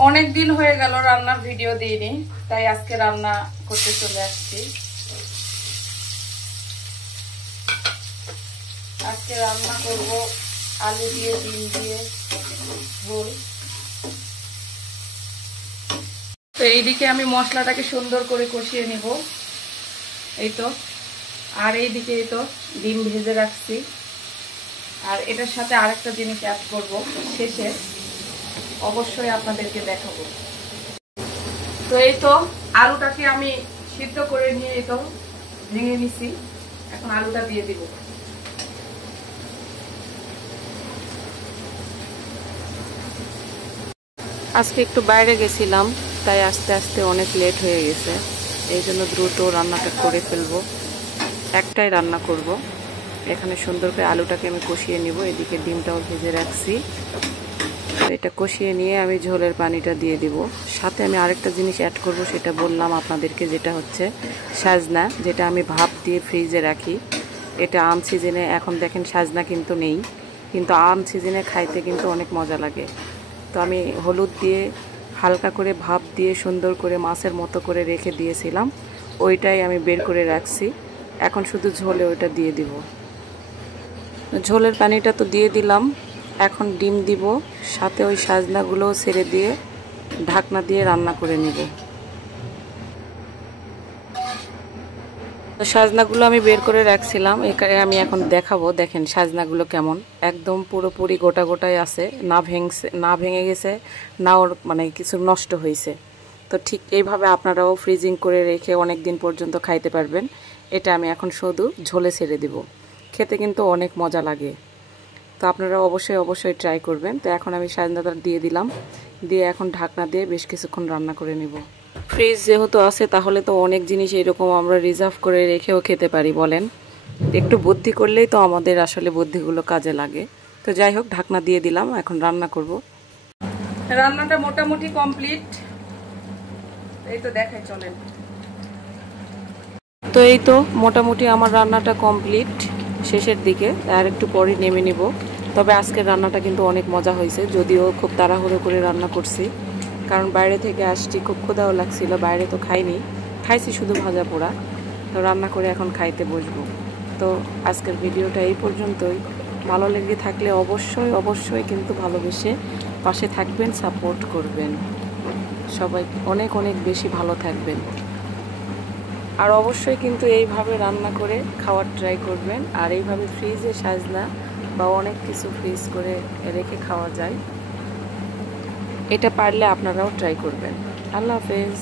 অনেক দিন হয়ে গেল রান্নার ভিডিও দিইনি, তাই আজকে রান্না করতে চলে আসছি। আজকে রান্না করব আলু দিয়ে ডিম দিয়ে ঝোল। তো এইদিকে আমি মশলাটাকে সুন্দর করে কষিয়ে নিব, এই তো। আর এইদিকে এই তো ডিম ভেজে রাখছি। আর এটার সাথে আরেকটা জিনিস অ্যাড করব শেষে, অবশ্যই আপনাদেরকে দেখাবো। তো এই তো আলুটাকে আমি সিদ্ধ করে নিয়ে এই তো ভেঙে নিছি, এখন আলুটা দিয়ে দিব। আজকে একটু বাইরে গেছিলাম, তাই আস্তে আস্তে অনেক লেট হয়ে গেছে, এই জন্য দ্রুত রান্নাটা করে ফেলবো। একটাই রান্না করব। এখানে সুন্দর করে আলুটাকে আমি কষিয়ে নিব, এদিকে ডিমটাও ভেজে রাখছি। এটা কষিয়ে নিয়ে আমি ঝোলের পানিটা দিয়ে দিব। সাথে আমি আরেকটা জিনিস অ্যাড করব, সেটা বললাম আপনাদেরকে, যেটা হচ্ছে সাজনা, যেটা আমি ভাপ দিয়ে ফ্রিজে রাখি। এটা আম সিজনে, এখন দেখেন সাজনা কিন্তু নেই, কিন্তু আম সিজনে খাইতে কিন্তু অনেক মজা লাগে। তো আমি হলুদ দিয়ে হালকা করে ভাপ দিয়ে সুন্দর করে মাছের মতো করে রেখে দিয়েছিলাম, ওইটাই আমি বের করে রাখছি। এখন শুধু ঝোলে ওইটা দিয়ে দিব। ঝোলের পানিটা তো দিয়ে দিলাম, এখন ডিম দিব, সাথে ওই সাজনাগুলোও ছেড়ে দিয়ে ঢাকনা দিয়ে রান্না করে নিব। সাজনাগুলো আমি বের করে রাখছিলাম, এখানে আমি এখন দেখাবো। দেখেন সাজনাগুলো কেমন, একদম পুরোপুরি গোটা গোটাই আছে, না ভেঙে গেছে, না ওর মানে কিছু নষ্ট হয়েছে। তো ঠিক এইভাবে আপনারাও ফ্রিজিং করে রেখে অনেক দিন পর্যন্ত খাইতে পারবেন। এটা আমি এখন শুধু ঝোলে ছেড়ে দিব, খেতে কিন্তু অনেক মজা লাগে। তো আপনারা অবশ্যই ট্রাই করবেন। তো এখন আমি সাজনাটা দিয়ে দিলাম, দিয়ে এখন ঢাকনা দিয়ে বেশ কিছুক্ষণ রান্না করে নিব। ফ্রিজ যেহেতু আছে, তাহলে তো অনেক জিনিস এরকম আমরা রিজার্ভ করে রেখেও খেতে পারি, বলেন। একটু বুদ্ধি করলেই তো আমাদের আসলে বুদ্ধিগুলো কাজে লাগে। তো যাই হোক, ঢাকনা দিয়ে দিলাম, এখন রান্না করব। রান্নাটা মোটামুটি কমপ্লিট, এই তো দেখাই চলেন। তো এই তো মোটামুটি আমার রান্নাটা কমপ্লিট, শেষের দিকে, আর একটু পরে নেমে নিব। তবে আজকের রান্নাটা কিন্তু অনেক মজা হয়েছে, যদিও খুব তাড়াহুড়ো করে রান্না করছি, কারণ বাইরে থেকে আসছি, খুব ক্ষুধাও লাগছিল। বাইরে তো খাইছি শুধু ভাজা পোড়া। তো রান্না করে এখন খাইতে বসবো। তো আজকের ভিডিওটা এই পর্যন্তই। ভালো লেগে থাকলে অবশ্যই কিন্তু ভালোবেসে পাশে থাকবেন, সাপোর্ট করবেন। সবাই অনেক অনেক বেশি ভালো থাকবেন। আর অবশ্যই কিন্তু এইভাবে রান্না করে খাওয়ার ট্রাই করবেন। আর এইভাবে ফ্রিজে সাজনা বা অনেক কিছু ফ্রিজ করে রেখে খাওয়া যায়, এটা পারলে আপনারাও ট্রাই করবেন। আল্লাহ হাফেজ।